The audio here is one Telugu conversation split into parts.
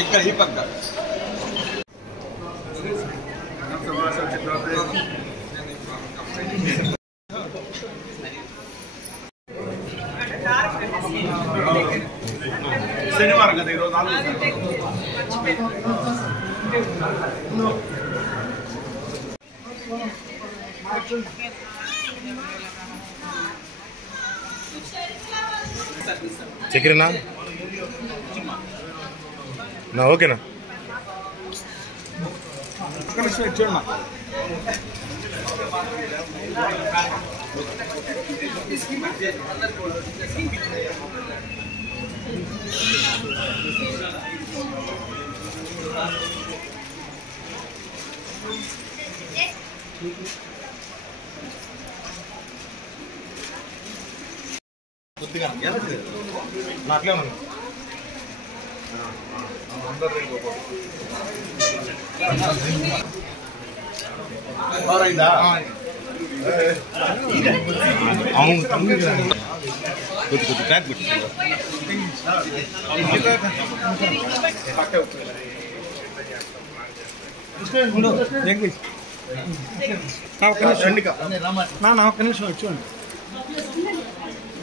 ఇక్కడ ఈ పక్క శనివారం కదా ఈరోజు చక్కెరనా నా ఓకేనా చూడమ్మా నాట్లే ఉన్నా అవును కొద్ది ట్రాక్ పెట్టి ఒక్క నిమిషం వచ్చి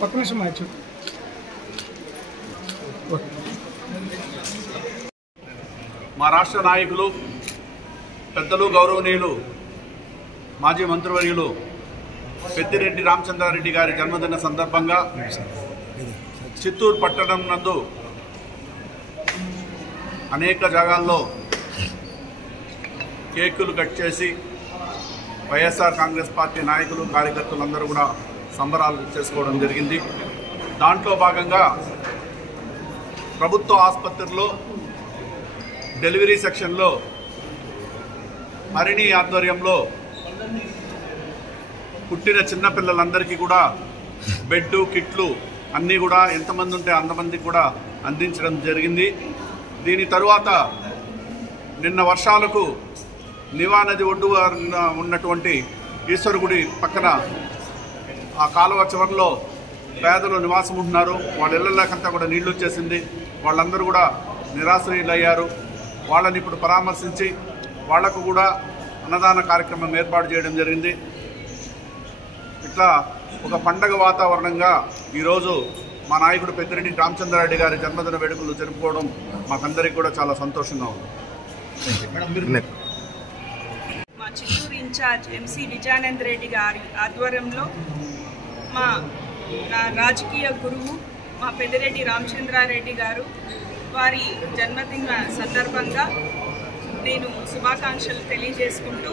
ఒక్క నిమిషం వచ్చు మా రాష్ట్ర నాయకులు పెద్దలు గౌరవనీయులు మాజీ మంత్రివర్యులు పెద్దిరెడ్డి రామచంద్రారెడ్డి గారి జన్మదిన సందర్భంగా చిత్తూరు పట్టణం నందు అనేక జాగాల్లో కేకులు కట్ చేసి వైఎస్ఆర్ కాంగ్రెస్ పార్టీ నాయకులు కార్యకర్తలందరూ కూడా సంబరాలు చేసుకోవడం జరిగింది. దాంట్లో భాగంగా ప్రభుత్వ ఆసుపత్రిలో డెలివరీ సెక్షన్లో హరిణి ఆధ్వర్యంలో పుట్టిన చిన్నపిల్లలందరికీ కూడా బెడ్ కిట్లు అన్నీ కూడా ఎంతమంది ఉంటే అంతమందికి కూడా అందించడం జరిగింది. దీని తరువాత నిన్న వర్షాలకు నివా నది ఒడ్డు ఉన్నటువంటి ఈశ్వరగుడి పక్కన ఆ కాలువ చివరిలో పేదలు నివాసం ఉంటున్నారు. వాళ్ళ ఇళ్లకంతా కూడా నీళ్లు వచ్చేసింది. వాళ్ళందరూ కూడా నిరాశ్రయులయ్యారు. వాళ్ళని ఇప్పుడు పరామర్శించి వాళ్లకు కూడా అన్నదాన కార్యక్రమం ఏర్పాటు చేయడం జరిగింది. ఇట్లా ఒక పండగ వాతావరణంగా ఈరోజు మా నాయకుడు పెద్దిరెడ్డి రామచంద్రారెడ్డి గారి జన్మదిన వేడుకలు జరుపుకోవడం మాకందరికీ కూడా చాలా సంతోషంగా ఉంది. మా చిత్తూరు ఇన్ఛార్జ్ ఎంసీ విజయానంద్ రెడ్డి గారి ఆధ్వర్యంలో మా రాజకీయ గురువు మా పెద్దిరెడ్డి రామచంద్రారెడ్డి గారు వారి జన్మదిన సందర్భంగా నేను శుభాకాంక్షలు తెలియజేసుకుంటూ,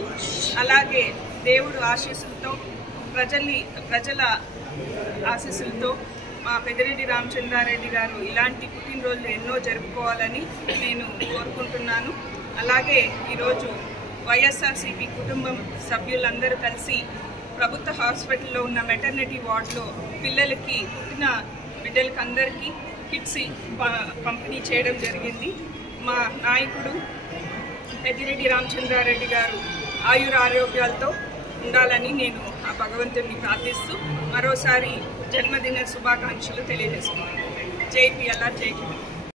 అలాగే దేవుడు ఆశీస్సులతో ప్రజల ఆశీస్సులతో మా పెద్దిరెడ్డి రామచంద్రారెడ్డి గారు ఇలాంటి పుట్టినరోజులు ఎన్నో జరుపుకోవాలని నేను కోరుకుంటున్నాను. అలాగే ఈరోజు వైఎస్ఆర్సీపీ కుటుంబం సభ్యులందరూ కలిసి ప్రభుత్వ హాస్పిటల్లో ఉన్న మెటర్నిటీ వార్డులో పిల్లలకి పుట్టిన బిడ్డలకి అందరికీ కిట్స్ పంపిణీ చేయడం జరిగింది. మా నాయకుడు పెద్దిరెడ్డి రామచంద్రారెడ్డి గారు ఆయురారోగ్యాలతో ఉండాలని నేను ఆ భగవంతుడిని ప్రార్థిస్తూ మరోసారి జన్మదిన శుభాకాంక్షలు తెలియజేస్తున్నాను. జై పిఎల్ఆర్, జై